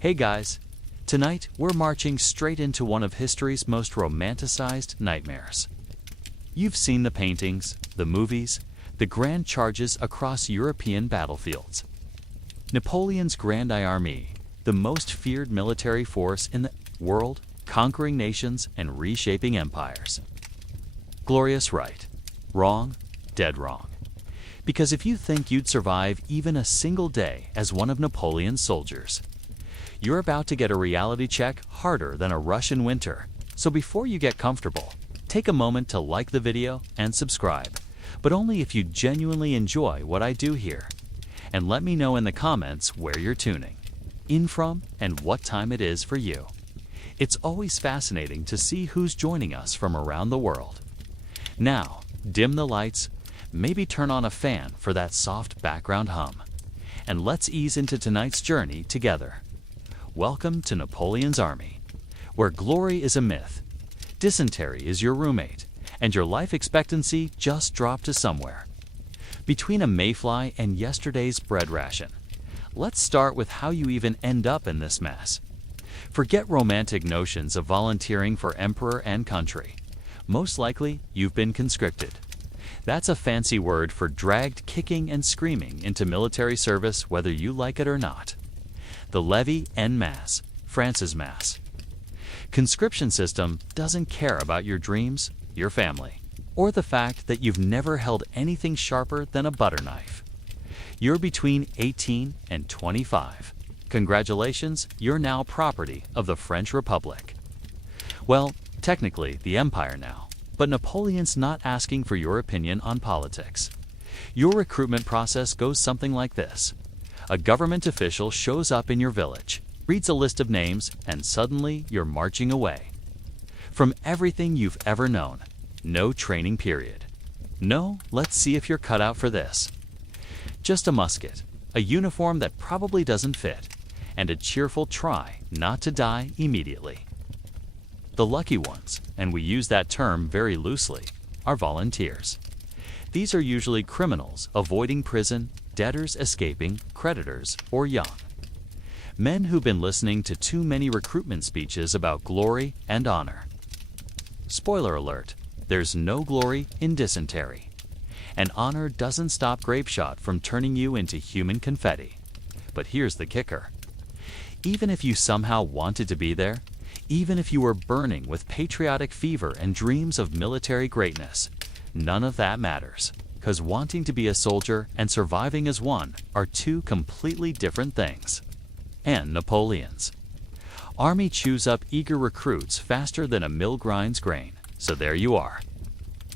Hey guys, tonight we're marching straight into one of history's most romanticized nightmares. You've seen the paintings, the movies, the grand charges across European battlefields. Napoleon's Grand Army, the most feared military force in the world, conquering nations and reshaping empires. Glorious right. Wrong, dead wrong. Because if you think you'd survive even a single day as one of Napoleon's soldiers, you're about to get a reality check harder than a Russian winter. So before you get comfortable, take a moment to like the video and subscribe, but only if you genuinely enjoy what I do here. And let me know in the comments where you're tuning in from and what time it is for you. It's always fascinating to see who's joining us from around the world. Now, dim the lights, maybe turn on a fan for that soft background hum, and let's ease into tonight's journey together. Welcome to Napoleon's Army, where glory is a myth, dysentery is your roommate, and your life expectancy just dropped to somewhere between a mayfly and yesterday's bread ration. Let's start with how you even end up in this mess. Forget romantic notions of volunteering for emperor and country. Most likely, you've been conscripted. That's a fancy word for dragged kicking and screaming into military service whether you like it or not. The levy en masse, France's mass. Conscription system doesn't care about your dreams, your family, or the fact that you've never held anything sharper than a butter knife. You're between 18 and 25. Congratulations, you're now property of the French Republic. Well, technically the empire now, but Napoleon's not asking for your opinion on politics. Your recruitment process goes something like this. A government official shows up in your village, reads a list of names, and suddenly you're marching away from everything you've ever known. No training period. No, let's see if you're cut out for this. Just a musket, a uniform that probably doesn't fit, and a cheerful try not to die immediately. The lucky ones, and we use that term very loosely, are volunteers. These are usually criminals avoiding prison, debtors escaping, creditors, or young. Men who've been listening to too many recruitment speeches about glory and honor. Spoiler alert, there's no glory in dysentery. And honor doesn't stop grapeshot from turning you into human confetti. But here's the kicker. Even if you somehow wanted to be there, even if you were burning with patriotic fever and dreams of military greatness, none of that matters. Because wanting to be a soldier and surviving as one are two completely different things. And Napoleon's army chews up eager recruits faster than a mill grinds grain. So there you are.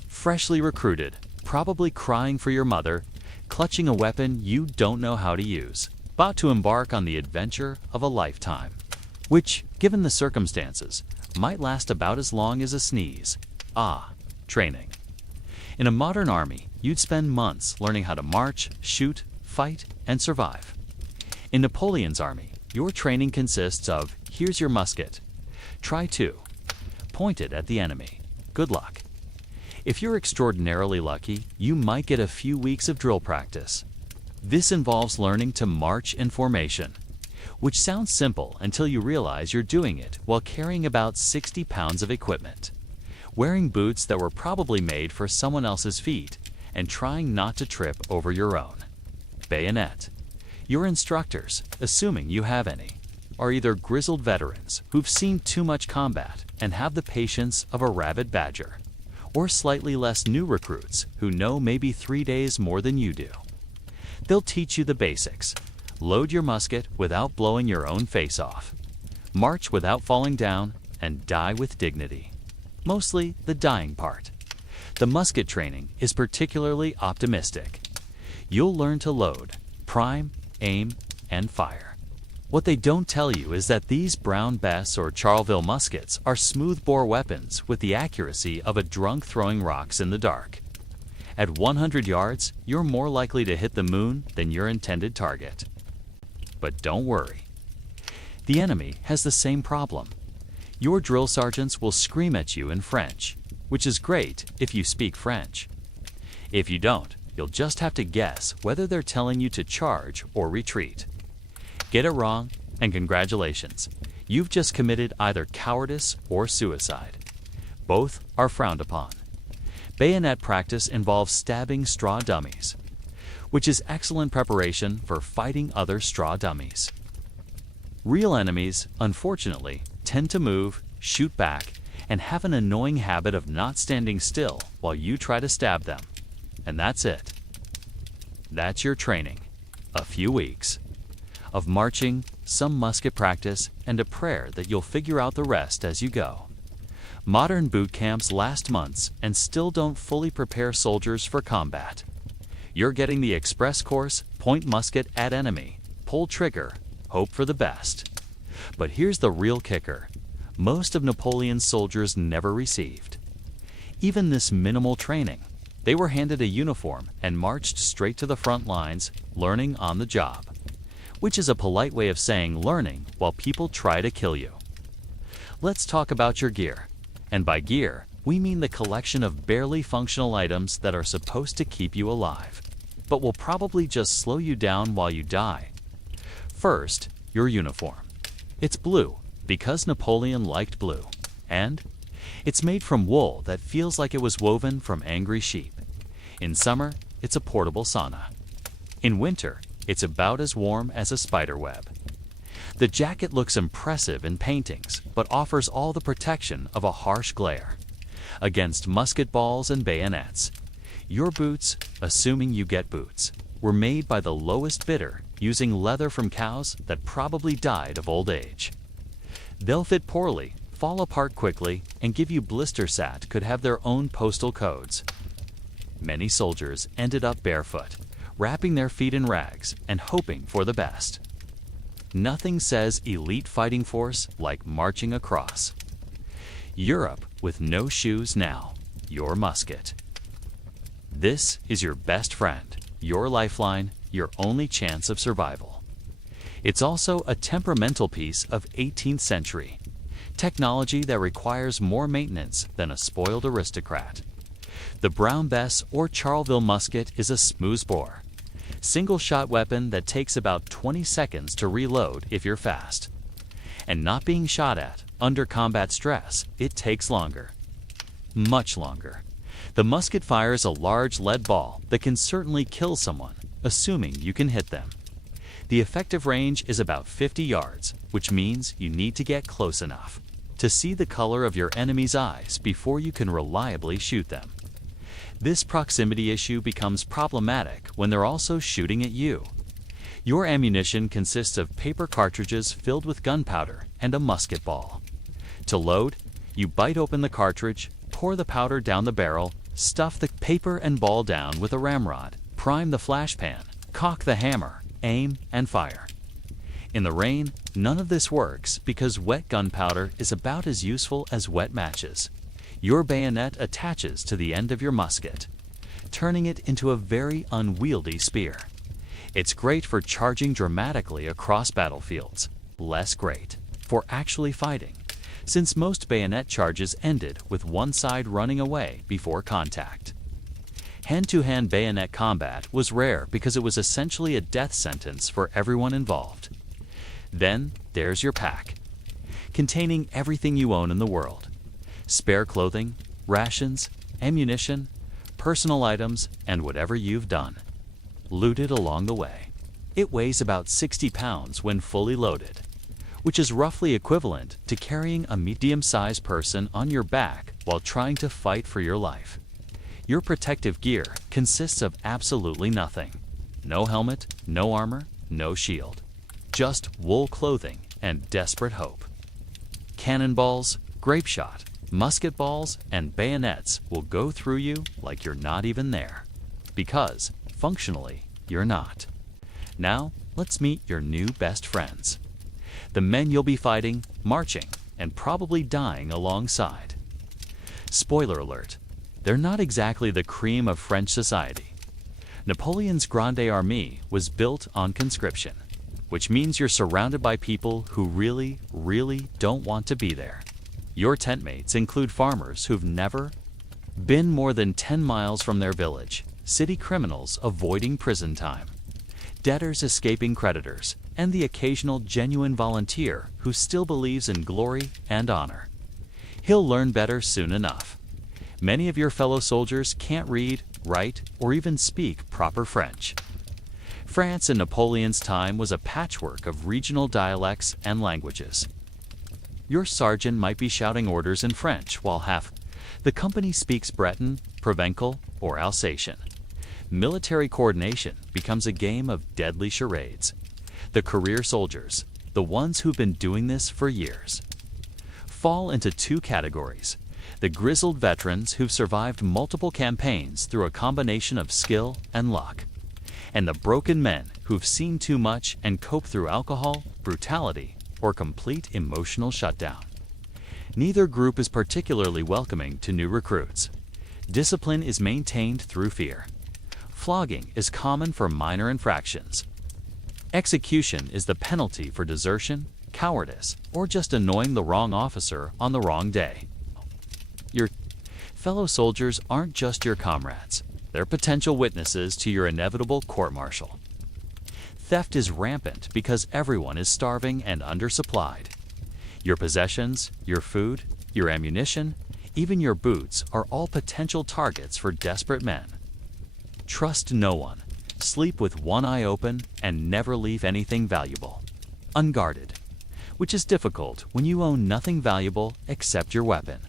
Freshly recruited, probably crying for your mother, clutching a weapon you don't know how to use, about to embark on the adventure of a lifetime, which, given the circumstances, might last about as long as a sneeze. Training. In a modern army, you'd spend months learning how to march, shoot, fight, and survive. In Napoleon's army, your training consists of, here's your musket. Try to point it at the enemy. Good luck. If you're extraordinarily lucky, you might get a few weeks of drill practice. This involves learning to march in formation, which sounds simple until you realize you're doing it while carrying about 60 pounds of equipment, wearing boots that were probably made for someone else's feet, and trying not to trip over your own. Bayonet. Your instructors, assuming you have any, are either grizzled veterans who've seen too much combat and have the patience of a rabid badger, or slightly less new recruits who know maybe 3 days more than you do. They'll teach you the basics. Load your musket without blowing your own face off. March without falling down, and die with dignity. Mostly the dying part. The musket training is particularly optimistic. You'll learn to load, prime, aim, and fire. What they don't tell you is that these Brown Bess or Charleville muskets are smoothbore weapons with the accuracy of a drunk throwing rocks in the dark. At 100 yards, you're more likely to hit the moon than your intended target. But don't worry. The enemy has the same problem. Your drill sergeants will scream at you in French, which is great if you speak French. If you don't, you'll just have to guess whether they're telling you to charge or retreat. Get it wrong, And congratulations, you've just committed either cowardice or suicide. Both are frowned upon. Bayonet practice involves stabbing straw dummies, which is excellent preparation for fighting other straw dummies. Real enemies, unfortunately, tend to move, shoot back, and have an annoying habit of not standing still while you try to stab them. And that's it. That's your training. A few weeks of marching, some musket practice, and a prayer that you'll figure out the rest as you go. Modern boot camps last months and still don't fully prepare soldiers for combat. You're getting the express course, point musket at enemy, pull trigger, hope for the best. But here's the real kicker. Most of Napoleon's soldiers never received even this minimal training. They were handed a uniform and marched straight to the front lines, learning on the job, which is a polite way of saying learning while people try to kill you. Let's talk about your gear. And by gear, we mean the collection of barely functional items that are supposed to keep you alive, but will probably just slow you down while you die. First, your uniform. It's blue, because Napoleon liked blue, and it's made from wool that feels like it was woven from angry sheep. In summer, it's a portable sauna. In winter, it's about as warm as a spider web. The jacket looks impressive in paintings, but offers all the protection of a harsh glare against musket balls and bayonets. Your boots, assuming you get boots, were made by the lowest bidder using leather from cows that probably died of old age. They'll fit poorly, fall apart quickly, and give you blistersat could have their own postal codes. Many soldiers ended up barefoot, wrapping their feet in rags and hoping for the best. Nothing says elite fighting force like marching across Europe with no shoes now, your musket. This is your best friend, your lifeline, your only chance of survival. It's also a temperamental piece of 18th century technology that requires more maintenance than a spoiled aristocrat. The Brown Bess or Charleville musket is a smoothbore, single-shot weapon that takes about 20 seconds to reload if you're fast. And not being shot at, under combat stress, it takes longer. Much longer. The musket fires a large lead ball that can certainly kill someone, assuming you can hit them. The effective range is about 50 yards, which means you need to get close enough to see the color of your enemy's eyes before you can reliably shoot them. This proximity issue becomes problematic when they're also shooting at you. Your ammunition consists of paper cartridges filled with gunpowder and a musket ball. To load, you bite open the cartridge, pour the powder down the barrel, stuff the paper and ball down with a ramrod, prime the flash pan, cock the hammer, aim, and fire. In the rain, none of this works because wet gunpowder is about as useful as wet matches. Your bayonet attaches to the end of your musket, turning it into a very unwieldy spear. It's great for charging dramatically across battlefields, less great for actually fighting, since most bayonet charges ended with one side running away before contact. Hand-to-hand bayonet combat was rare because it was essentially a death sentence for everyone involved. Then there's your pack, containing everything you own in the world. Spare clothing, rations, ammunition, personal items, and whatever you've done, looted along the way. It weighs about 60 pounds when fully loaded, which is roughly equivalent to carrying a medium-sized person on your back while trying to fight for your life. Your protective gear consists of absolutely nothing. No helmet, no armor, no shield. Just wool clothing and desperate hope. Cannonballs, grape shot, musket balls, and bayonets will go through you like you're not even there. Because, functionally, you're not. Now, let's meet your new best friends. The men you'll be fighting, marching, and probably dying alongside. Spoiler alert, they're not exactly the cream of French society. Napoleon's Grande Armée was built on conscription, which means you're surrounded by people who really, really don't want to be there. Your tent mates include farmers who've never been more than 10 miles from their village, city criminals avoiding prison time, debtors escaping creditors, and the occasional genuine volunteer who still believes in glory and honor. He'll learn better soon enough. Many of your fellow soldiers can't read, write, or even speak proper French. France in Napoleon's time was a patchwork of regional dialects and languages. Your sergeant might be shouting orders in French while half the company speaks Breton, Provençal, or Alsatian. Military coordination becomes a game of deadly charades. The career soldiers, the ones who've been doing this for years, fall into two categories: the grizzled veterans who've survived multiple campaigns through a combination of skill and luck, and the broken men who've seen too much and cope through alcohol, brutality, or complete emotional shutdown. Neither group is particularly welcoming to new recruits. Discipline is maintained through fear. Flogging is common for minor infractions. Execution is the penalty for desertion, cowardice, or just annoying the wrong officer on the wrong day. Your fellow soldiers aren't just your comrades. They're potential witnesses to your inevitable court-martial. Theft is rampant because everyone is starving and undersupplied. Your possessions, your food, your ammunition, even your boots are all potential targets for desperate men. Trust no one. Sleep with one eye open and never leave anything valuable unguarded, which is difficult when you own nothing valuable except your weapon,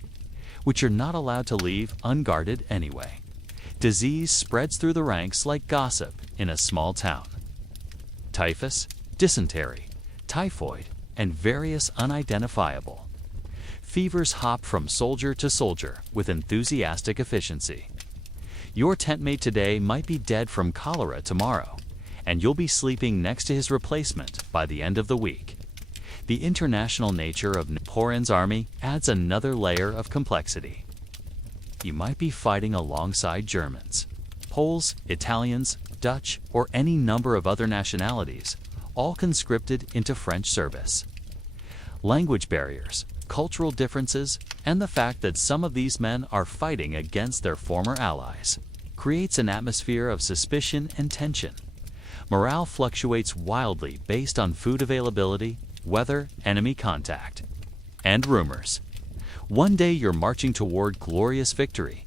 which you're not allowed to leave unguarded anyway. Disease spreads through the ranks like gossip in a small town. Typhus, dysentery, typhoid, and various unidentifiable fevers hop from soldier to soldier with enthusiastic efficiency. Your tent mate today might be dead from cholera tomorrow, and you'll be sleeping next to his replacement by the end of the week. The international nature of Napoleon's army adds another layer of complexity. You might be fighting alongside Germans, Poles, Italians, Dutch, or any number of other nationalities, all conscripted into French service. Language barriers, cultural differences, and the fact that some of these men are fighting against their former allies creates an atmosphere of suspicion and tension. Morale fluctuates wildly based on food availability, weather, enemy contact, and rumors. One day you're marching toward glorious victory.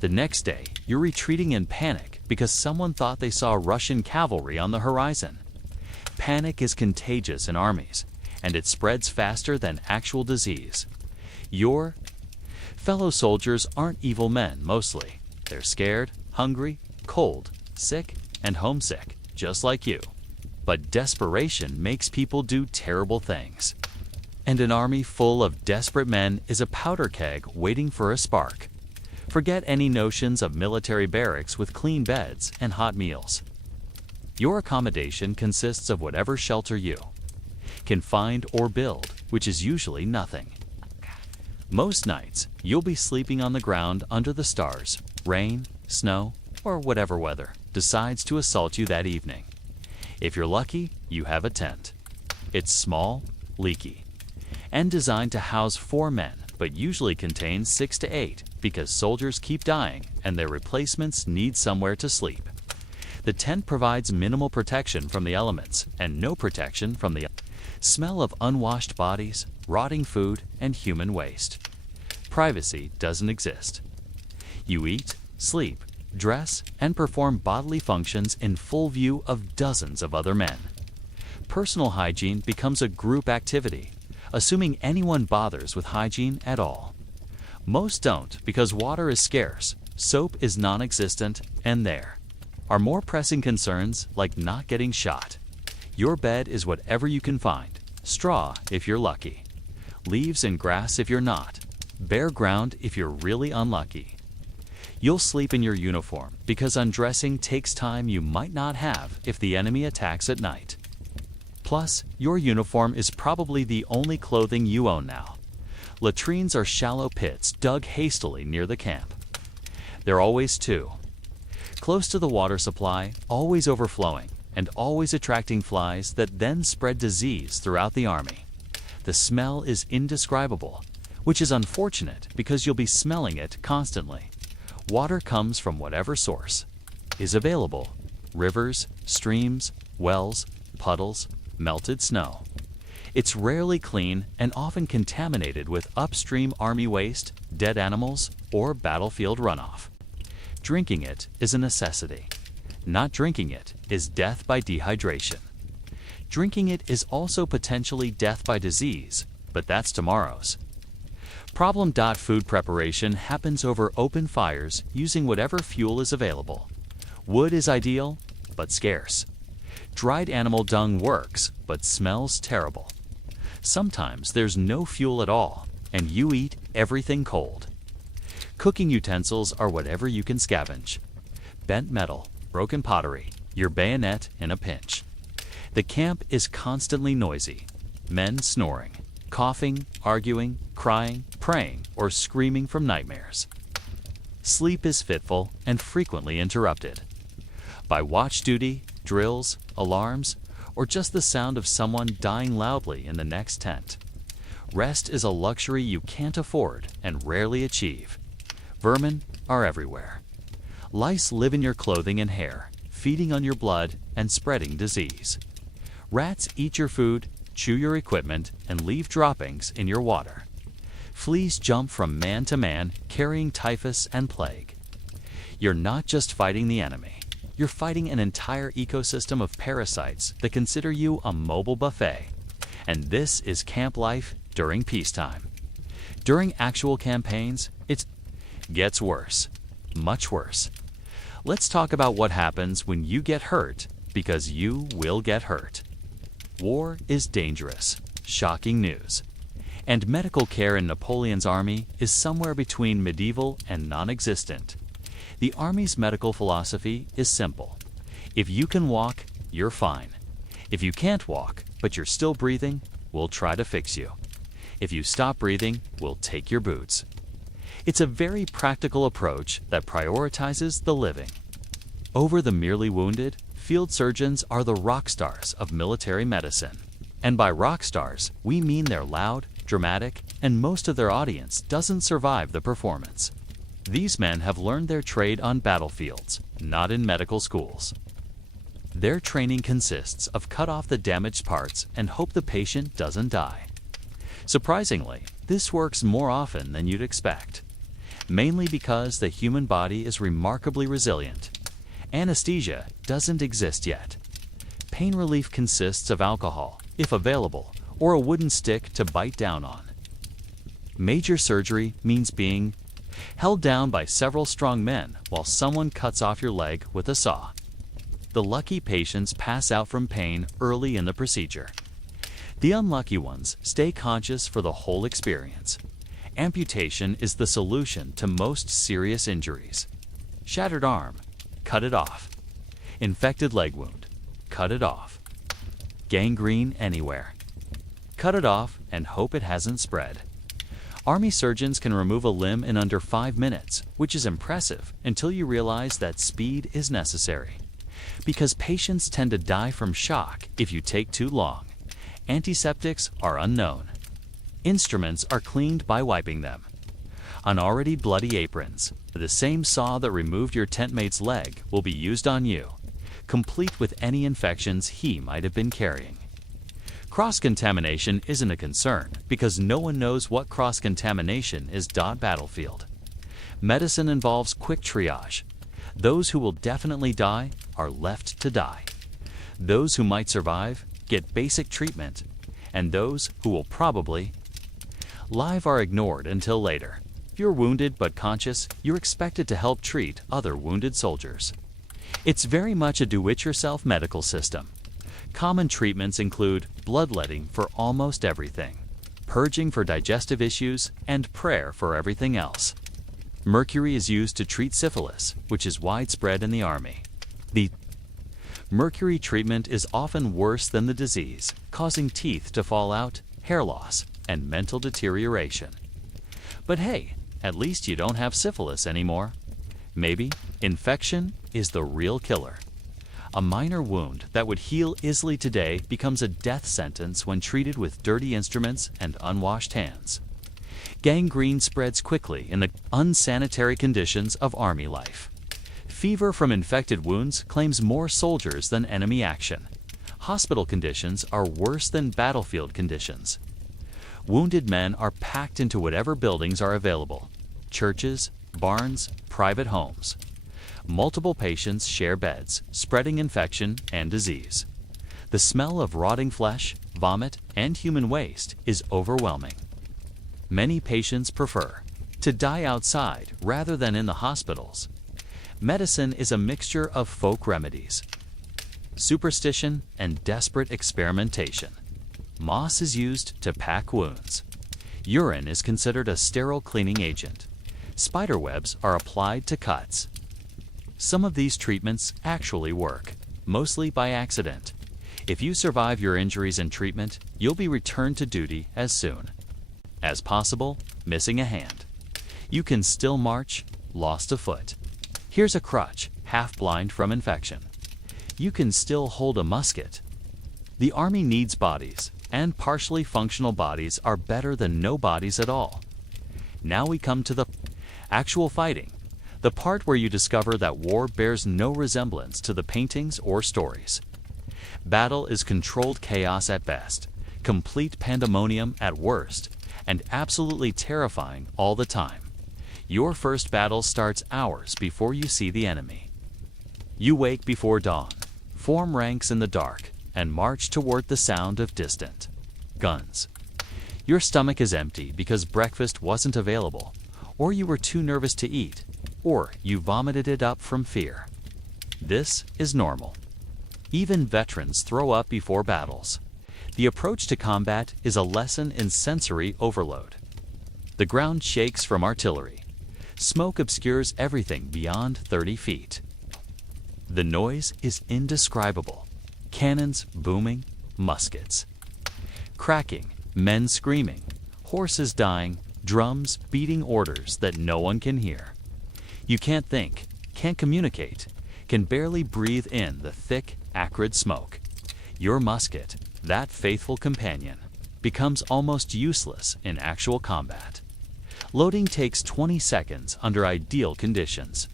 The next day, you're retreating in panic because someone thought they saw Russian cavalry on the horizon. Panic is contagious in armies, and it spreads faster than actual disease. Your fellow soldiers aren't evil men mostly. They're scared, hungry, cold, sick, and homesick, just like you. But desperation makes people do terrible things. And an army full of desperate men is a powder keg waiting for a spark. Forget any notions of military barracks with clean beds and hot meals. Your accommodation consists of whatever shelter you can find or build, which is usually nothing. Most nights, you'll be sleeping on the ground under the stars, rain, snow, or whatever weather decides to assault you that evening. If you're lucky, you have a tent. It's small, leaky, and designed to house 4 men, but usually contains 6 to 8 because soldiers keep dying and their replacements need somewhere to sleep. The tent provides minimal protection from the elements and no protection from the smell of unwashed bodies, rotting food, and human waste. Privacy doesn't exist. You eat, sleep, dress, and perform bodily functions in full view of dozens of other men. Personal hygiene becomes a group activity, assuming anyone bothers with hygiene at all. Most don't because water is scarce, soap is non-existent, and there are more pressing concerns like not getting shot. Your bed is whatever you can find, straw if you're lucky, leaves and grass if you're not, bare ground if you're really unlucky. You'll sleep in your uniform because undressing takes time you might not have if the enemy attacks at night. Plus, your uniform is probably the only clothing you own now. Latrines are shallow pits dug hastily near the camp. They're always 2. Close to the water supply, always overflowing, and always attracting flies that then spread disease throughout the army. The smell is indescribable, which is unfortunate because you'll be smelling it constantly. Water comes from whatever source is available: rivers, streams, wells, puddles, melted snow. It's rarely clean and often contaminated with upstream army waste, dead animals, or battlefield runoff. Drinking it is a necessity. Not drinking it is death by dehydration. Drinking it is also potentially death by disease, but that's tomorrow's. Problem. Food preparation happens over open fires using whatever fuel is available. Wood is ideal, but scarce. Dried animal dung works, but smells terrible. Sometimes there's no fuel at all, and you eat everything cold. Cooking utensils are whatever you can scavenge. Bent metal, broken pottery, your bayonet in a pinch. The camp is constantly noisy. Men snoring, coughing, arguing, crying, praying, or screaming from nightmares. Sleep is fitful and frequently interrupted by watch duty, drills, alarms, or just the sound of someone dying loudly in the next tent. Rest is a luxury you can't afford and rarely achieve. Vermin are everywhere. Lice live in your clothing and hair, feeding on your blood and spreading disease. Rats eat your food, chew your equipment, and leave droppings in your water. Fleas jump from man to man, carrying typhus and plague. You're not just fighting the enemy. You're fighting an entire ecosystem of parasites that consider you a mobile buffet. And this is camp life during peacetime. During actual campaigns, it gets worse. Much worse. Let's talk about what happens when you get hurt, because you will get hurt. War is dangerous. Shocking news. And medical care in Napoleon's army is somewhere between medieval and non-existent. The army's medical philosophy is simple. If you can walk, you're fine. If you can't walk, but you're still breathing, we'll try to fix you. If you stop breathing, we'll take your boots. It's a very practical approach that prioritizes the living. Over the merely wounded, field surgeons are the rock stars of military medicine. And by rock stars, we mean they're loud, dramatic, and most of their audience doesn't survive the performance. These men have learned their trade on battlefields, not in medical schools. Their training consists of cut off the damaged parts and hope the patient doesn't die. Surprisingly, this works more often than you'd expect. Mainly because the human body is remarkably resilient. Anesthesia doesn't exist yet. Pain relief consists of alcohol, if available, or a wooden stick to bite down on. Major surgery means being held down by several strong men while someone cuts off your leg with a saw. The lucky patients pass out from pain early in the procedure. The unlucky ones stay conscious for the whole experience. Amputation is the solution to most serious injuries. Shattered arm, cut it off. Infected leg wound, cut it off. Gangrene anywhere. Cut it off and hope it hasn't spread. Army surgeons can remove a limb in under 5 minutes, which is impressive until you realize that speed is necessary. Because patients tend to die from shock if you take too long. Antiseptics are unknown. Instruments are cleaned by wiping them. On already bloody aprons, the same saw that removed your tent mate's leg will be used on you, complete with any infections he might have been carrying. Cross-contamination isn't a concern because no one knows what cross-contamination is. Battlefield. Medicine involves quick triage. Those who will definitely die are left to die. Those who might survive get basic treatment, and those who will probably live are ignored until later. If you're wounded but conscious, you're expected to help treat other wounded soldiers. It's very much a do-it-yourself medical system. Common treatments include bloodletting for almost everything, purging for digestive issues, and prayer for everything else. Mercury is used to treat syphilis, which is widespread in the army. The mercury treatment is often worse than the disease, causing teeth to fall out, hair loss, and mental deterioration. But hey, at least you don't have syphilis anymore. Maybe infection is the real killer. A minor wound that would heal easily today becomes a death sentence when treated with dirty instruments and unwashed hands. Gangrene spreads quickly in the unsanitary conditions of army life. Fever from infected wounds claims more soldiers than enemy action. Hospital conditions are worse than battlefield conditions. Wounded men are packed into whatever buildings are available: churches, barns, private homes. Multiple patients share beds, spreading infection and disease. The smell of rotting flesh, vomit, and human waste is overwhelming. Many patients prefer to die outside rather than in the hospitals. Medicine is a mixture of folk remedies, superstition, and desperate experimentation. Moss is used to pack wounds. Urine is considered a sterile cleaning agent. Spider webs are applied to cuts. Some of these treatments actually work, mostly by accident. If you survive your injuries and treatment, you'll be returned to duty as soon as possible, missing a hand. You can still march, lost a foot. Here's a crutch, half blind from infection. You can still hold a musket. The Army needs bodies, and partially functional bodies are better than no bodies at all. Now we come to the actual fighting, the part where you discover that war bears no resemblance to the paintings or stories. Battle is controlled chaos at best, complete pandemonium at worst, and absolutely terrifying all the time. Your first battle starts hours before you see the enemy. You wake before dawn, form ranks in the dark, and march toward the sound of distant guns. Your stomach is empty because breakfast wasn't available, or you were too nervous to eat, or you vomited it up from fear. This is normal. Even veterans throw up before battles. The approach to combat is a lesson in sensory overload. The ground shakes from artillery. Smoke obscures everything beyond 30 feet. The noise is indescribable. Cannons booming, muskets cracking, men screaming, horses dying, drums beating orders that no one can hear. You can't think, can't communicate, can barely breathe in the thick, acrid smoke. Your musket, that faithful companion, becomes almost useless in actual combat. Loading takes 20 seconds under ideal conditions.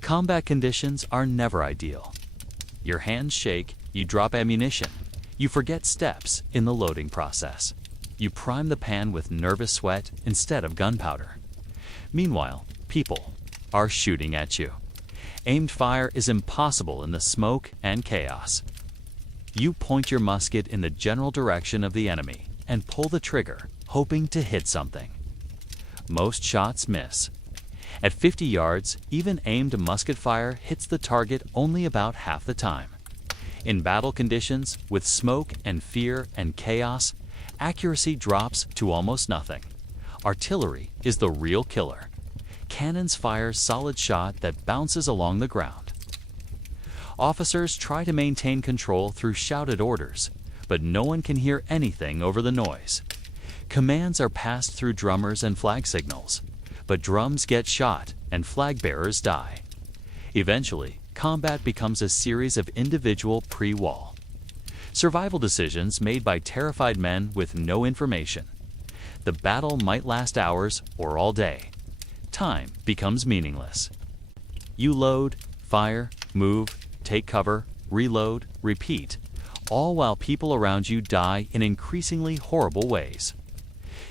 Combat conditions are never ideal. Your hands shake, you drop ammunition, you forget steps in the loading process. You prime the pan with nervous sweat instead of gunpowder. Meanwhile, people are shooting at you. Aimed fire is impossible in the smoke and chaos. You point your musket in the general direction of the enemy and pull the trigger, hoping to hit something. Most shots miss. At 50 yards, even aimed musket fire hits the target only about half the time. In battle conditions, with smoke and fear and chaos, accuracy drops to almost nothing. Artillery is the real killer. Cannons fire solid shot that bounces along the ground. Officers try to maintain control through shouted orders, but no one can hear anything over the noise. Commands are passed through drummers and flag signals, but drums get shot and flag bearers die. Eventually, combat becomes a series of individual pre-wall survival decisions made by terrified men with no information. The battle might last hours or all day. Time becomes meaningless. You load, fire, move, take cover, reload, repeat, all while people around you die in increasingly horrible ways.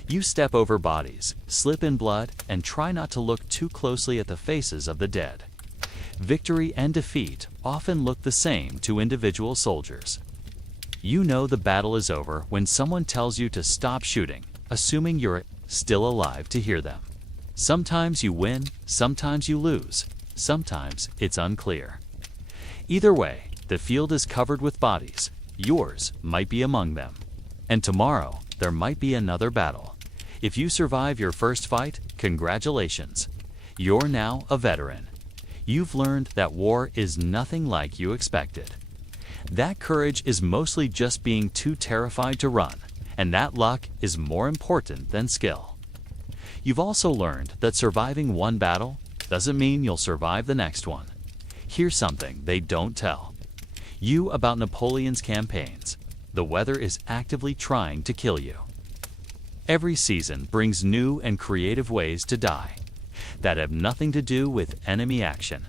You step over bodies, slip in blood, and try not to look too closely at the faces of the dead. Victory and defeat often look the same to individual soldiers. You know the battle is over when someone tells you to stop shooting, assuming you're still alive to hear them. Sometimes you win, sometimes you lose, sometimes it's unclear. Either way, the field is covered with bodies. Yours might be among them. And tomorrow, there might be another battle. If you survive your first fight, congratulations. You're now a veteran. You've learned that war is nothing like you expected. That courage is mostly just being too terrified to run, and that luck is more important than skill. You've also learned that surviving one battle doesn't mean you'll survive the next one. Here's something they don't tell you about Napoleon's campaigns. The weather is actively trying to kill you. Every season brings new and creative ways to die that have nothing to do with enemy action.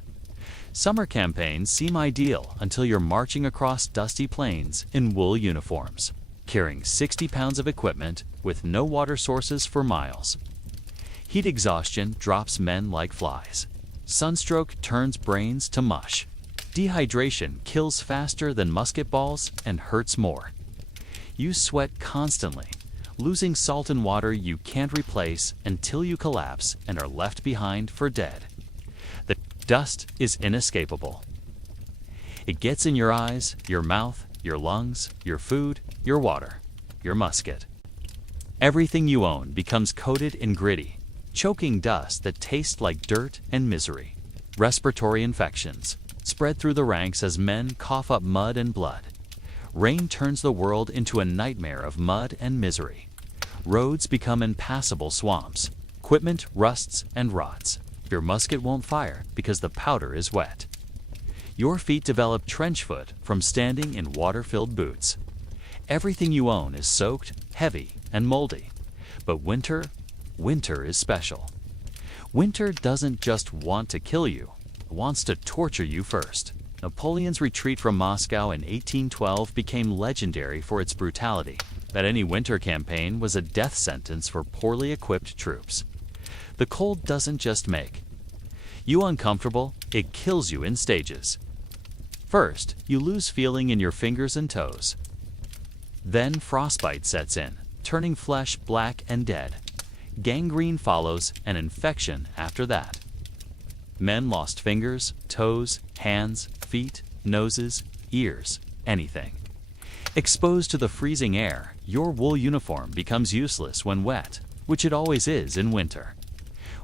Summer campaigns seem ideal until you're marching across dusty plains in wool uniforms, carrying 60 pounds of equipment with no water sources for miles. Heat exhaustion drops men like flies. Sunstroke turns brains to mush. Dehydration kills faster than musket balls and hurts more. You sweat constantly, losing salt and water you can't replace until you collapse and are left behind for dead. The dust is inescapable. It gets in your eyes, your mouth, your lungs, your food, your water, your musket. Everything you own becomes coated in gritty, choking dust that tastes like dirt and misery. Respiratory infections spread through the ranks as men cough up mud and blood. Rain turns the world into a nightmare of mud and misery. Roads become impassable swamps. Equipment rusts and rots. Your musket won't fire because the powder is wet. Your feet develop trench foot from standing in water-filled boots. Everything you own is soaked, heavy, and moldy. But winter is special. Winter doesn't just want to kill you, it wants to torture you first. Napoleon's retreat from Moscow in 1812 became legendary for its brutality, that any winter campaign was a death sentence for poorly equipped troops. The cold doesn't just make you uncomfortable, it kills you in stages. First, you lose feeling in your fingers and toes. Then frostbite sets in, turning flesh black and dead. Gangrene follows, and infection after that. Men lost fingers, toes, hands, feet, noses, ears, anything. Exposed to the freezing air, your wool uniform becomes useless when wet, which it always is in winter.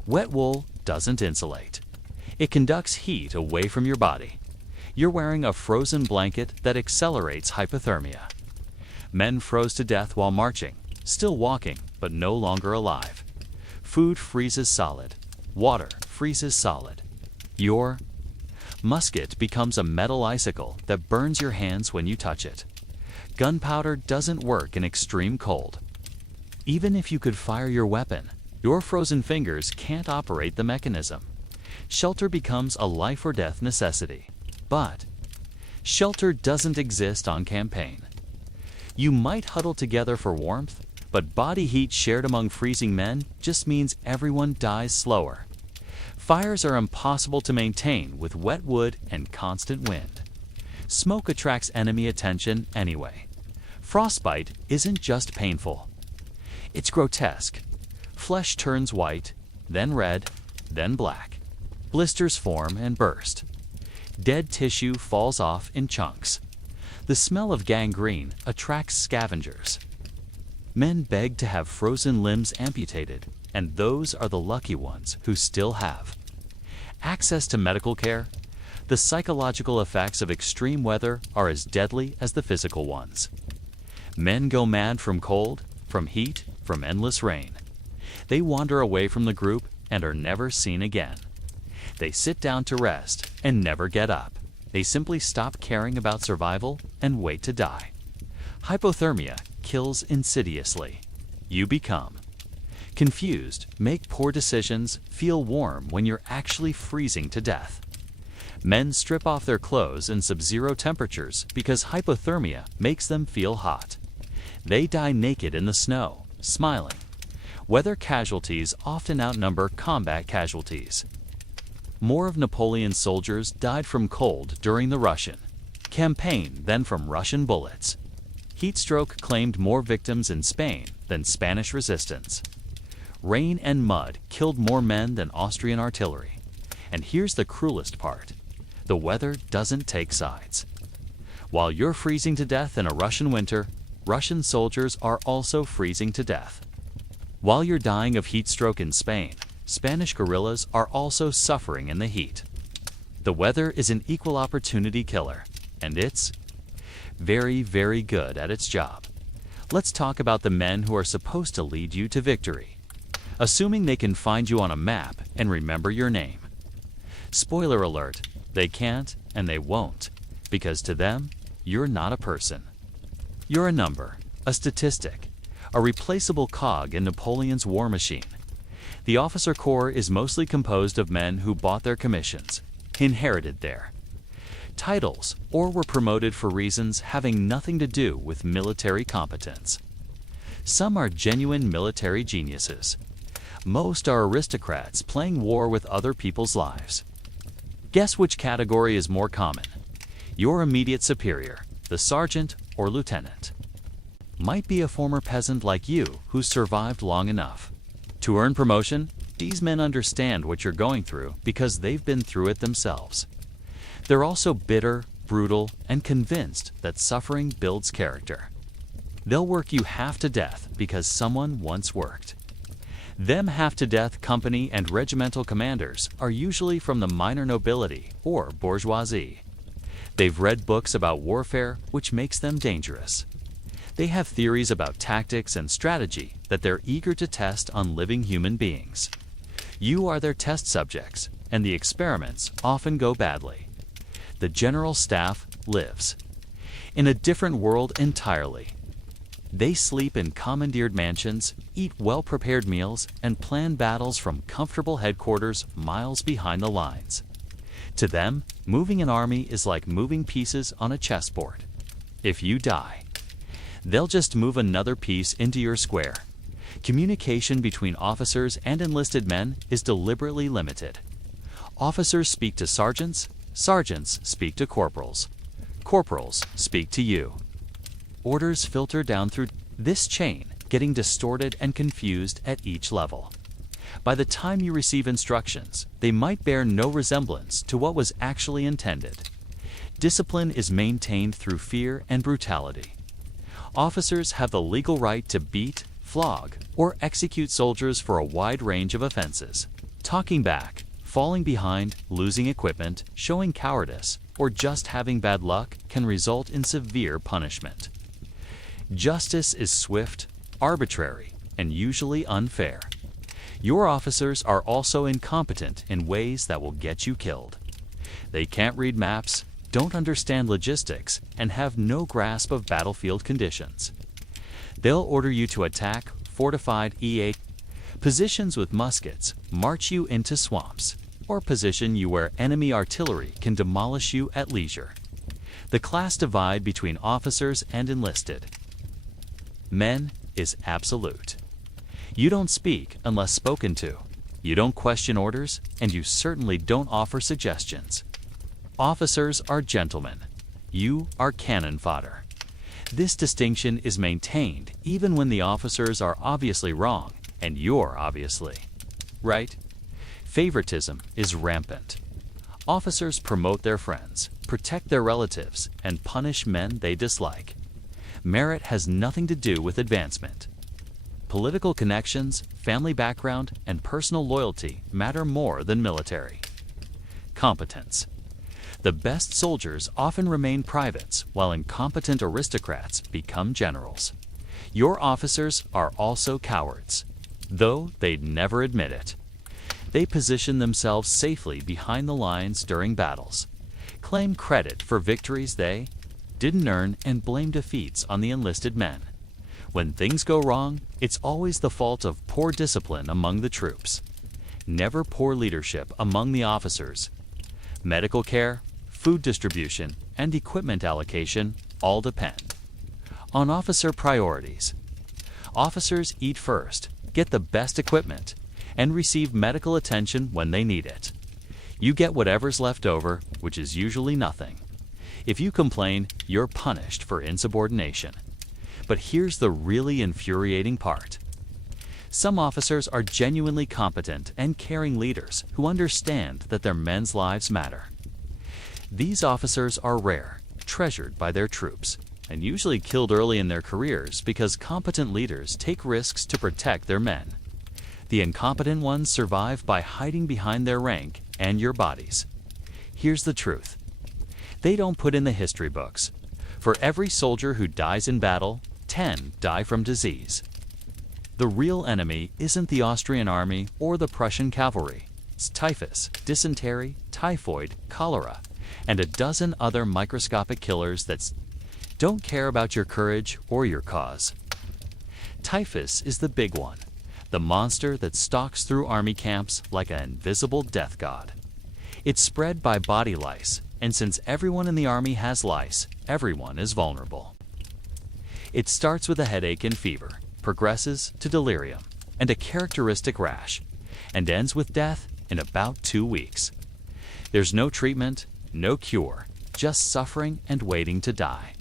Wet wool doesn't insulate. It conducts heat away from your body. You're wearing a frozen blanket that accelerates hypothermia. Men froze to death while marching, still walking, but no longer alive. Food freezes solid. Water freezes solid. Your musket becomes a metal icicle that burns your hands when you touch it. Gunpowder doesn't work in extreme cold. Even if you could fire your weapon, your frozen fingers can't operate the mechanism. Shelter becomes a life or death necessity. But shelter doesn't exist on campaign. You might huddle together for warmth, but body heat shared among freezing men just means everyone dies slower. Fires are impossible to maintain with wet wood and constant wind. Smoke attracts enemy attention anyway. Frostbite isn't just painful. It's grotesque. Flesh turns white, then red, then black. Blisters form and burst. Dead tissue falls off in chunks. The smell of gangrene attracts scavengers. Men beg to have frozen limbs amputated, and those are the lucky ones who still have access to medical care. The psychological effects of extreme weather are as deadly as the physical ones. Men go mad from cold, from heat, from endless rain. They wander away from the group and are never seen again. They sit down to rest and never get up. They simply stop caring about survival and wait to die. Hypothermia kills insidiously. You become confused, make poor decisions, feel warm when you're actually freezing to death. Men strip off their clothes in sub-zero temperatures because hypothermia makes them feel hot. They die naked in the snow, smiling. Weather casualties often outnumber combat casualties. More of Napoleon's soldiers died from cold during the Russian campaign than from Russian bullets. Heat stroke claimed more victims in Spain than Spanish resistance. Rain and mud killed more men than Austrian artillery. And here's the cruelest part. The weather doesn't take sides. While you're freezing to death in a Russian winter, Russian soldiers are also freezing to death. While you're dying of heat stroke in Spain, Spanish guerrillas are also suffering in the heat. The weather is an equal opportunity killer, and it's very, very good at its job. Let's talk about the men who are supposed to lead you to victory, assuming they can find you on a map and remember your name. Spoiler alert, they can't and they won't, because to them, you're not a person. You're a number, a statistic, a replaceable cog in Napoleon's war machine. The officer corps is mostly composed of men who bought their commissions. inherited their titles, or were promoted for reasons having nothing to do with military competence. Some are genuine military geniuses. Most are aristocrats playing war with other people's lives. Guess which category is more common? Your immediate superior, the sergeant or lieutenant, might be a former peasant like you who survived long enough to earn promotion. These men understand what you're going through because they've been through it themselves. They're also bitter, brutal, and convinced that suffering builds character. They'll work you half to death because someone once worked. Them half-to-death company and regimental commanders are usually from the minor nobility or bourgeoisie. They've read books about warfare, which makes them dangerous. They have theories about tactics and strategy that they're eager to test on living human beings. You are their test subjects, and the experiments often go badly. The general staff lives in a different world entirely. They sleep in commandeered mansions, eat well-prepared meals, and plan battles from comfortable headquarters miles behind the lines. To them, moving an army is like moving pieces on a chessboard. If you die, they'll just move another piece into your square. Communication between officers and enlisted men is deliberately limited. Officers speak to sergeants, sergeants speak to corporals, corporals speak to you. Orders filter down through this chain, getting distorted and confused at each level. By the time you receive instructions, they might bear no resemblance to what was actually intended. Discipline is maintained through fear and brutality. Officers have the legal right to beat, flog, or execute soldiers for a wide range of offenses. Talking back, falling behind, losing equipment, showing cowardice, or just having bad luck can result in severe punishment. Justice is swift, arbitrary, and usually unfair. Your officers are also incompetent in ways that will get you killed. They can't read maps, don't understand logistics, and have no grasp of battlefield conditions. They'll order you to attack fortified EA positions with muskets, march you into swamps, or position you where enemy artillery can demolish you at leisure. The class divide between officers and enlisted men is absolute. You don't speak unless spoken to. You don't question orders, and you certainly don't offer suggestions. Officers are gentlemen. You are cannon fodder. This distinction is maintained even when the officers are obviously wrong, and you're obviously right. Favoritism is rampant. Officers promote their friends, protect their relatives, and punish men they dislike. Merit has nothing to do with advancement. Political connections, family background, and personal loyalty matter more than military competence. The best soldiers often remain privates, while incompetent aristocrats become generals. Your officers are also cowards, though they'd never admit it. They position themselves safely behind the lines during battles, claim credit for victories they didn't earn, and blame defeats on the enlisted men. When things go wrong, it's always the fault of poor discipline among the troops, never poor leadership among the officers. Medical care, food distribution, and equipment allocation all depend on officer priorities. Officers eat first, get the best equipment, and receive medical attention when they need it. You get whatever's left over, which is usually nothing. If you complain, you're punished for insubordination. But here's the really infuriating part. Some officers are genuinely competent and caring leaders who understand that their men's lives matter. These officers are rare, treasured by their troops, and usually killed early in their careers because competent leaders take risks to protect their men. The incompetent ones survive by hiding behind their rank and your bodies. Here's the truth. They don't put in the history books. For every soldier who dies in battle, 10 die from disease. The real enemy isn't the Austrian army or the Prussian cavalry. It's typhus, dysentery, typhoid, cholera, and a dozen other microscopic killers that don't care about your courage or your cause. Typhus is the big one, the monster that stalks through army camps like an invisible death god. It's spread by body lice, and since everyone in the army has lice, everyone is vulnerable. It starts with a headache and fever, progresses to delirium and a characteristic rash, and ends with death in about 2 weeks. There's no treatment, no cure, just suffering and waiting to die.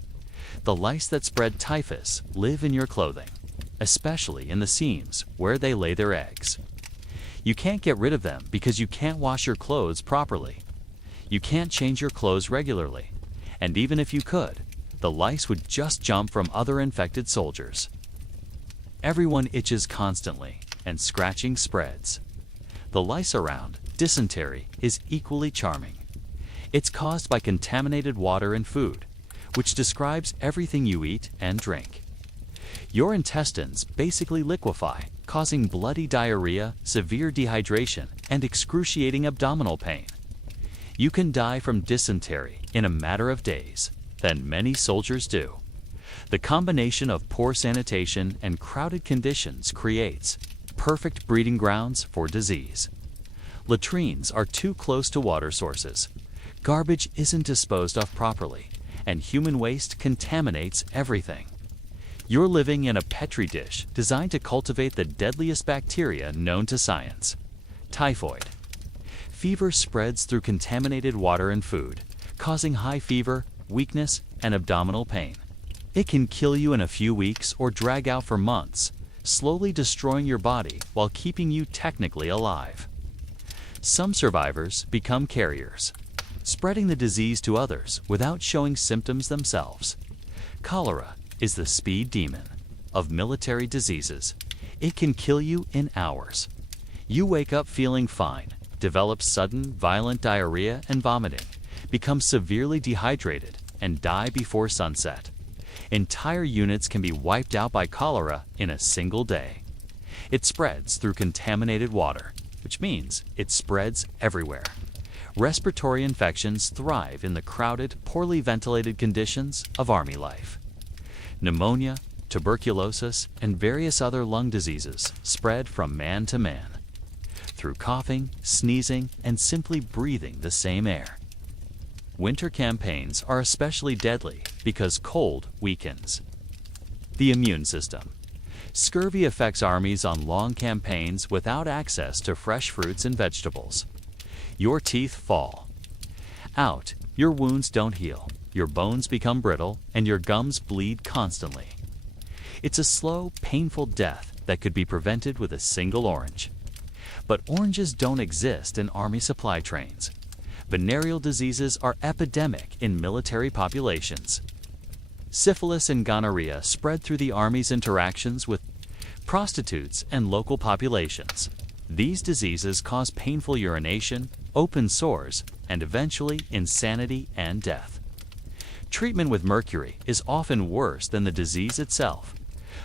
The lice that spread typhus live in your clothing, especially in the seams where they lay their eggs. You can't get rid of them because you can't wash your clothes properly. You can't change your clothes regularly, and even if you could, the lice would just jump from other infected soldiers. Everyone itches constantly, and scratching spreads. The lice around dysentery is equally charming. It's caused by contaminated water and food, which describes everything you eat and drink. Your intestines basically liquefy, causing bloody diarrhea, severe dehydration, and excruciating abdominal pain. You can die from dysentery in a matter of days, than many soldiers do. The combination of poor sanitation and crowded conditions creates perfect breeding grounds for disease. Latrines are too close to water sources. Garbage isn't disposed of properly, and human waste contaminates everything. You're living in a petri dish designed to cultivate the deadliest bacteria known to science: typhoid. Fever spreads through contaminated water and food, causing high fever, weakness, and abdominal pain. It can kill you in a few weeks or drag out for months, slowly destroying your body while keeping you technically alive. Some survivors become carriers, spreading the disease to others without showing symptoms themselves. Cholera is the speed demon of military diseases. It can kill you in hours. You wake up feeling fine, develop sudden, violent diarrhea and vomiting, become severely dehydrated, and die before sunset. Entire units can be wiped out by cholera in a single day. It spreads through contaminated water, which means it spreads everywhere. Respiratory infections thrive in the crowded, poorly ventilated conditions of army life. Pneumonia, tuberculosis, and various other lung diseases spread from man to man through coughing, sneezing, and simply breathing the same air. Winter campaigns are especially deadly because cold weakens the immune system. Scurvy affects armies on long campaigns without access to fresh fruits and vegetables. Your teeth fall out, your wounds don't heal, your bones become brittle, and your gums bleed constantly. It's a slow, painful death that could be prevented with a single orange. But oranges don't exist in army supply trains. Venereal diseases are epidemic in military populations. Syphilis and gonorrhea spread through the Army's interactions with prostitutes and local populations. These diseases cause painful urination, open sores, and eventually insanity and death. Treatment with mercury is often worse than the disease itself.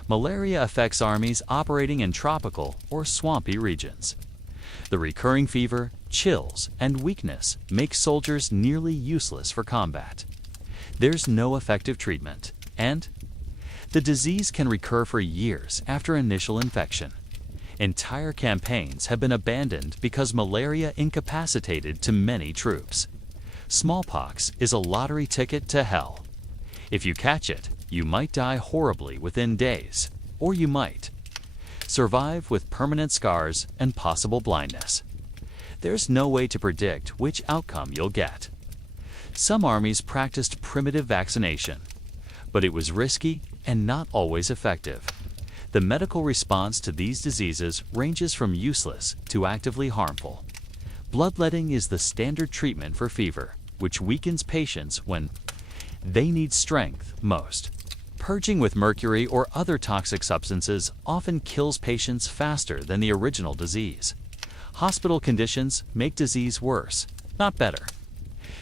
Malaria affects armies operating in tropical or swampy regions. The recurring fever, chills, and weakness make soldiers nearly useless for combat. There's no effective treatment, and the disease can recur for years after initial infection. Entire campaigns have been abandoned because malaria incapacitated too many troops. Smallpox is a lottery ticket to hell. If you catch it, you might die horribly within days, or you might survive with permanent scars and possible blindness. There's no way to predict which outcome you'll get. Some armies practiced primitive vaccination, but it was risky and not always effective. The medical response to these diseases ranges from useless to actively harmful. Bloodletting is the standard treatment for fever, which weakens patients when they need strength most. Purging with mercury or other toxic substances often kills patients faster than the original disease. Hospital conditions make disease worse, not better.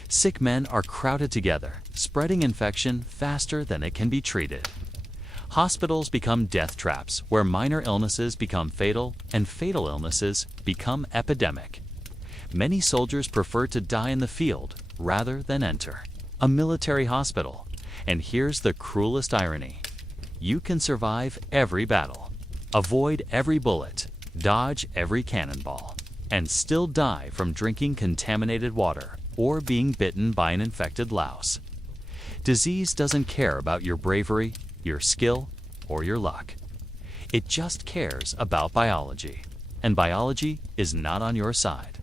Sick men are crowded together, spreading infection faster than it can be treated. Hospitals become death traps where minor illnesses become fatal and fatal illnesses become epidemic. Many soldiers prefer to die in the field rather than enter a military hospital. And here's the cruelest irony. You can survive every battle, avoid every bullet, dodge every cannonball, and still die from drinking contaminated water or being bitten by an infected louse. Disease doesn't care about your bravery, your skill, or your luck. It just cares about biology, and biology is not on your side.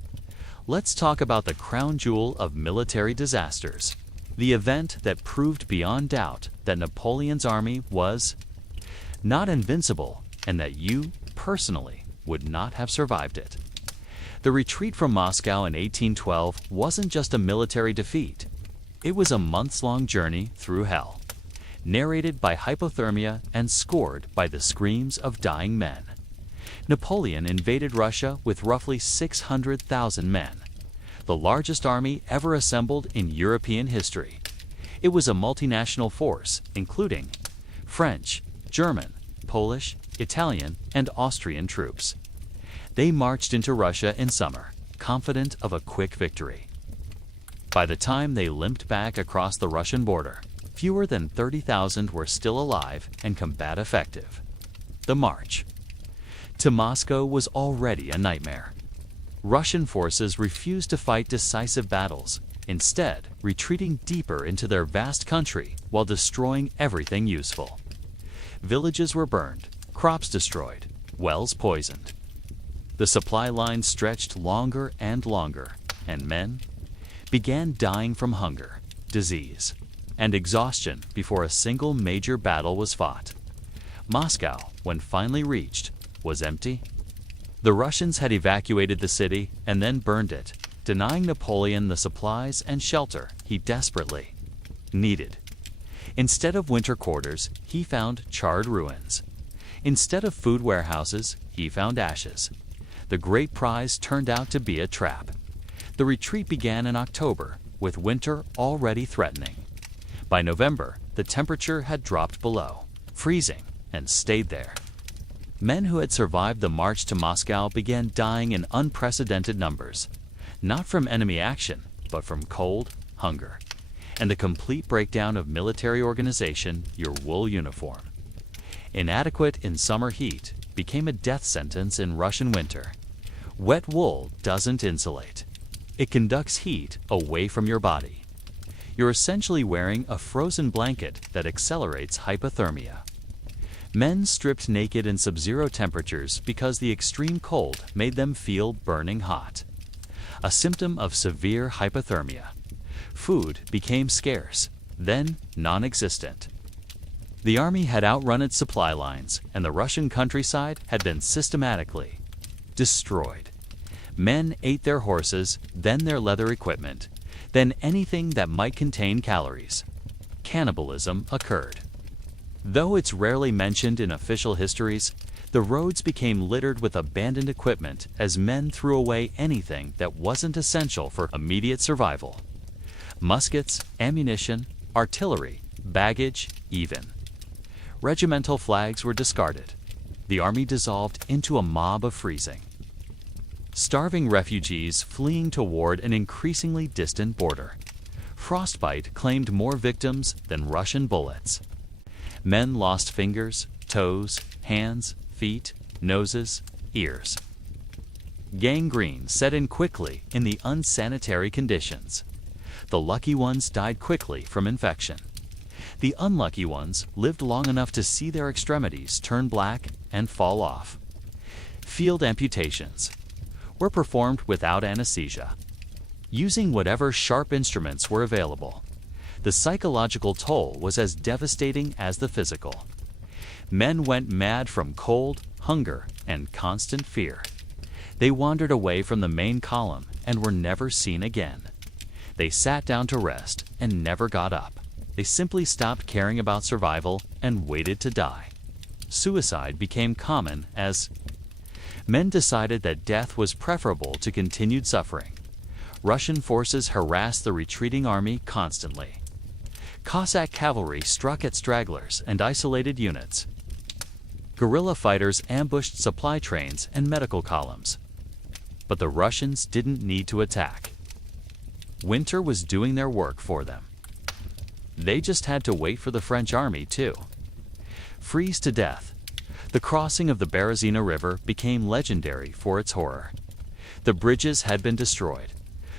Let's talk about the crown jewel of military disasters, the event that proved beyond doubt that Napoleon's army was not invincible and that you, personally, would not have survived it. The retreat from Moscow in 1812 wasn't just a military defeat. It was a months-long journey through hell, narrated by hypothermia and scored by the screams of dying men. Napoleon invaded Russia with roughly 600,000 men, the largest army ever assembled in European history. It was a multinational force, including French, German, Polish, Italian, and Austrian troops. They marched into Russia in summer, confident of a quick victory. By the time they limped back across the Russian border, fewer than 30,000 were still alive and combat effective. The march to Moscow was already a nightmare. Russian forces refused to fight decisive battles, instead retreating deeper into their vast country while destroying everything useful. Villages were burned, crops destroyed, wells poisoned. The supply lines stretched longer and longer, and men began dying from hunger, disease, and exhaustion before a single major battle was fought. Moscow, when finally reached, was empty. The Russians had evacuated the city and then burned it, denying Napoleon the supplies and shelter he desperately needed. Instead of winter quarters, he found charred ruins. Instead of food warehouses, he found ashes. The great prize turned out to be a trap. The retreat began in October, with winter already threatening. By November, the temperature had dropped below freezing and stayed there. Men who had survived the march to Moscow began dying in unprecedented numbers, not from enemy action, but from cold, hunger, and the complete breakdown of military organization, your wool uniform. Inadequate in summer heat became a death sentence in Russian winter. Wet wool doesn't insulate. It conducts heat away from your body. You're essentially wearing a frozen blanket that accelerates hypothermia. Men stripped naked in sub-zero temperatures because the extreme cold made them feel burning hot, a symptom of severe hypothermia. Food became scarce, then non-existent. The army had outrun its supply lines, and the Russian countryside had been systematically destroyed. Men ate their horses, then their leather equipment, then anything that might contain calories. Cannibalism occurred. Though it's rarely mentioned in official histories, the roads became littered with abandoned equipment as men threw away anything that wasn't essential for immediate survival. Muskets, ammunition, artillery, baggage, even. Regimental flags were discarded. The army dissolved into a mob of freezing. Starving refugees fleeing toward an increasingly distant border. Frostbite claimed more victims than Russian bullets. Men lost fingers, toes, hands, feet, noses, ears. Gangrene set in quickly in the unsanitary conditions. The lucky ones died quickly from infection. The unlucky ones lived long enough to see their extremities turn black and fall off. Field amputations were performed without anesthesia, using whatever sharp instruments were available. The psychological toll was as devastating as the physical. Men went mad from cold, hunger, and constant fear. They wandered away from the main column and were never seen again. They sat down to rest and never got up. They simply stopped caring about survival and waited to die. Suicide became common as men decided that death was preferable to continued suffering. Russian forces harassed the retreating army constantly. Cossack cavalry struck at stragglers and isolated units. Guerrilla fighters ambushed supply trains and medical columns. But the Russians didn't need to attack. Winter was doing their work for them. They just had to wait for the French army to freeze to death. The crossing of the Berezina River became legendary for its horror. The bridges had been destroyed.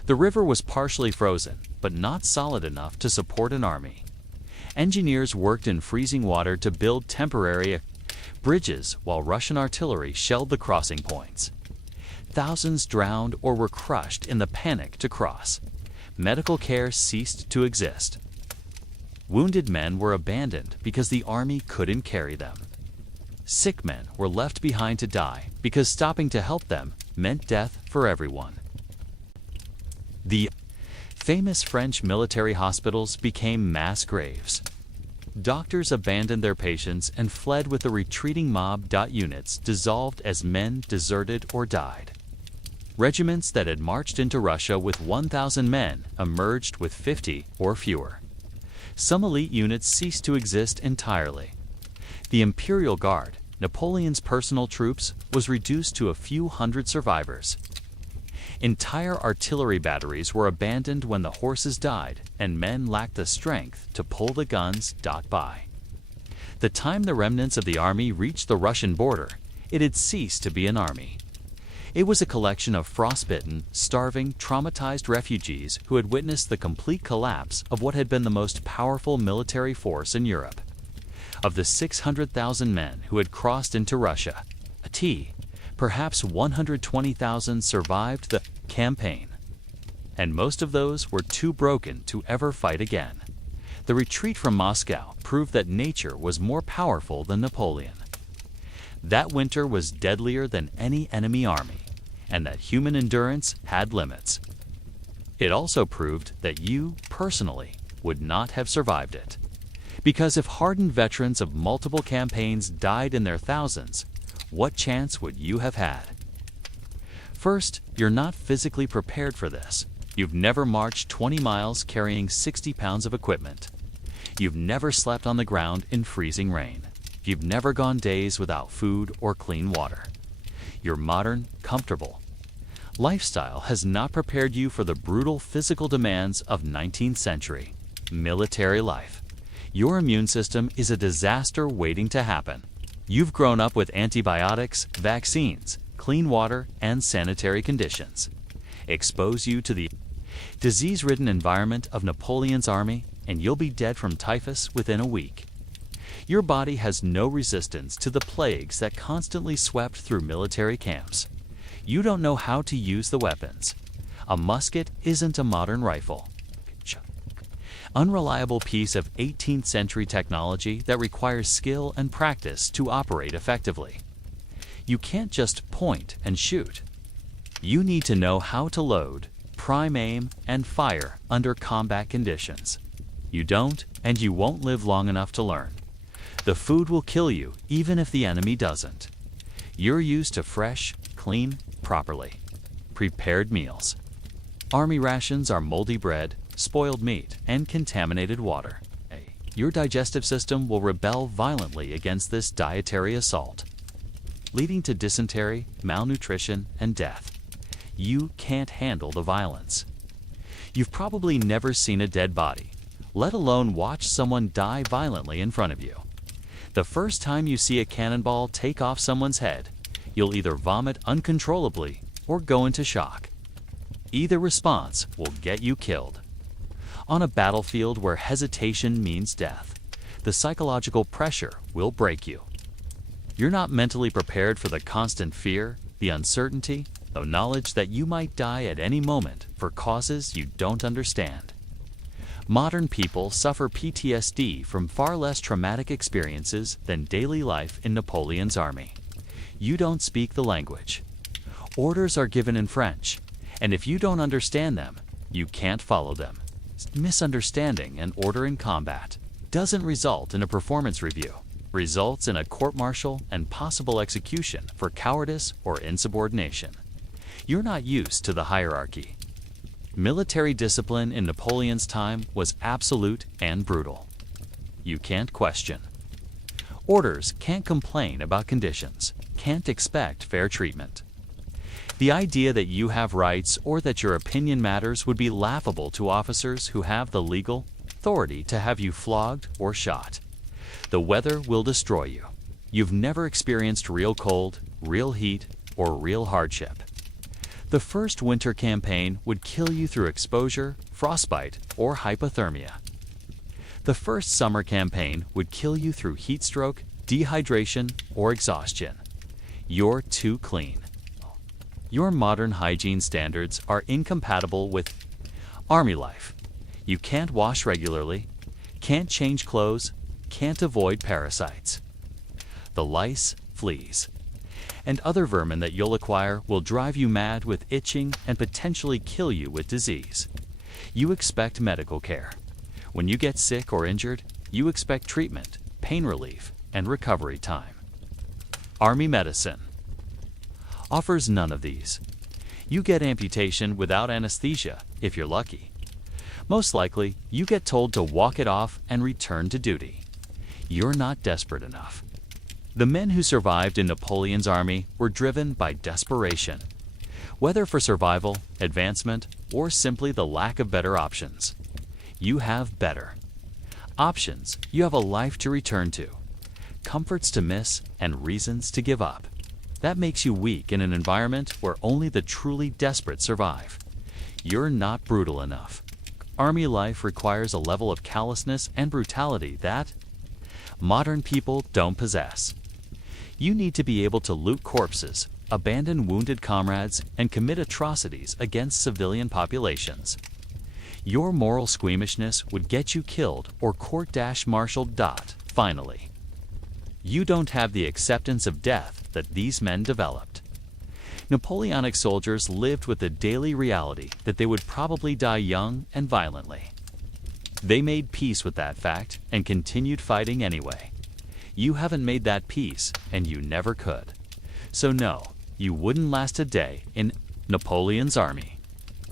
The river was partially frozen, but not solid enough to support an army. Engineers worked in freezing water to build temporary bridges while Russian artillery shelled the crossing points. Thousands drowned or were crushed in the panic to cross. Medical care ceased to exist. Wounded men were abandoned because the army couldn't carry them. Sick men were left behind to die because stopping to help them meant death for everyone. The famous French military hospitals became mass graves. Doctors abandoned their patients and fled with the retreating mob. Units dissolved as men deserted or died. Regiments that had marched into Russia with 1,000 men emerged with 50 or fewer. Some elite units ceased to exist entirely. The Imperial Guard, Napoleon's personal troops, was reduced to a few hundred survivors. Entire artillery batteries were abandoned when the horses died and men lacked the strength to pull the guns. By the time the remnants of the army reached the Russian border, it had ceased to be an army. It was a collection of frostbitten, starving, traumatized refugees who had witnessed the complete collapse of what had been the most powerful military force in Europe. Of the 600,000 men who had crossed into Russia, perhaps 120,000 survived the campaign, and most of those were too broken to ever fight again. The retreat from Moscow proved that nature was more powerful than Napoleon. That winter was deadlier than any enemy army, and that human endurance had limits. It also proved that you, personally, would not have survived it. Because if hardened veterans of multiple campaigns died in their thousands, what chance would you have had? First, you're not physically prepared for this. You've never marched 20 miles carrying 60 pounds of equipment. You've never slept on the ground in freezing rain. You've never gone days without food or clean water. Your modern, comfortable lifestyle has not prepared you for the brutal physical demands of 19th century military life. Your immune system is a disaster waiting to happen. You've grown up with antibiotics, vaccines, clean water, and sanitary conditions. Expose you to the disease-ridden environment of Napoleon's army, and you'll be dead from typhus within a week. Your body has no resistance to the plagues that constantly swept through military camps. You don't know how to use the weapons. A musket isn't a modern rifle. Unreliable piece of 18th century technology that requires skill and practice to operate effectively. You can't just point and shoot. You need to know how to load, prime aim, and fire under combat conditions. You don't, and you won't live long enough to learn. The food will kill you even if the enemy doesn't. You're used to fresh, clean, properly prepared meals. Army rations are moldy bread, spoiled meat, and contaminated water. Your digestive system will rebel violently against this dietary assault, leading to dysentery, malnutrition, and death. You can't handle the violence. You've probably never seen a dead body, let alone watch someone die violently in front of you. The first time you see a cannonball take off someone's head, you'll either vomit uncontrollably or go into shock. Either response will get you killed. On a battlefield where hesitation means death, the psychological pressure will break you. You're not mentally prepared for the constant fear, the uncertainty, the knowledge that you might die at any moment for causes you don't understand. Modern people suffer PTSD from far less traumatic experiences than daily life in Napoleon's army. You don't speak the language. Orders are given in French, and if you don't understand them, you can't follow them. Misunderstanding an order in combat doesn't result in a performance review, results in a court-martial and possible execution for cowardice or insubordination. You're not used to the hierarchy. Military discipline in Napoleon's time was absolute and brutal. You can't question. Orders can't complain about conditions, can't expect fair treatment. The idea that you have rights or that your opinion matters would be laughable to officers who have the legal authority to have you flogged or shot. The weather will destroy you. You've never experienced real cold, real heat, or real hardship. The first winter campaign would kill you through exposure, frostbite, or hypothermia. The first summer campaign would kill you through heat stroke, dehydration, or exhaustion. You're too clean. Your modern hygiene standards are incompatible with Army life. You can't wash regularly, can't change clothes, can't avoid parasites. The lice, fleas, and other vermin that you'll acquire will drive you mad with itching and potentially kill you with disease. You expect medical care. When you get sick or injured, you expect treatment, pain relief, and recovery time. Army medicine offers none of these. You get amputation without anesthesia if you're lucky. Most likely, you get told to walk it off and return to duty. You're not desperate enough. The men who survived in Napoleon's army were driven by desperation, whether for survival, advancement, or simply the lack of better options. You have better options. You have a life to return to, comforts to miss, and reasons to give up. That makes you weak in an environment where only the truly desperate survive. You're not brutal enough. Army life requires a level of callousness and brutality that modern people don't possess. You need to be able to loot corpses, abandon wounded comrades, and commit atrocities against civilian populations. Your moral squeamishness would get you killed or court-martialed. Finally, you don't have the acceptance of death that these men developed. Napoleonic soldiers lived with the daily reality that they would probably die young and violently. They made peace with that fact and continued fighting anyway. You haven't made that peace, and you never could. So no, you wouldn't last a day in Napoleon's army.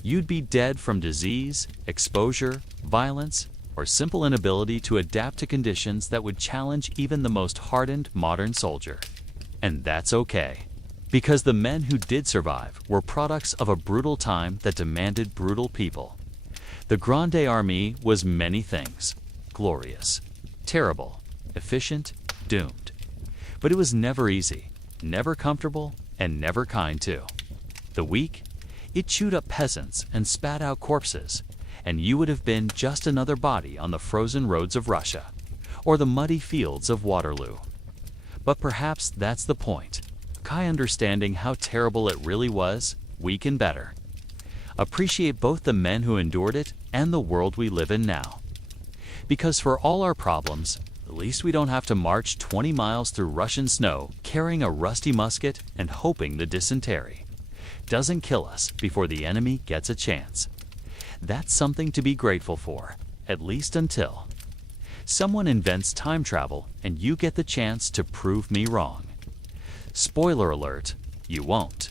You'd be dead from disease, exposure, violence, or simple inability to adapt to conditions that would challenge even the most hardened modern soldier. And that's okay, because the men who did survive were products of a brutal time that demanded brutal people. The Grande Armée was many things: glorious, terrible, efficient, doomed. But it was never easy, never comfortable, and never kind too. The weak, it chewed up peasants and spat out corpses, and you would have been just another body on the frozen roads of Russia, or the muddy fields of Waterloo. But perhaps that's the point. By understanding how terrible it really was, we can better appreciate both the men who endured it and the world we live in now. Because for all our problems, at least we don't have to march 20 miles through Russian snow carrying a rusty musket and hoping the dysentery doesn't kill us before the enemy gets a chance. That's something to be grateful for, at least until someone invents time travel and you get the chance to prove me wrong. Spoiler alert, you won't.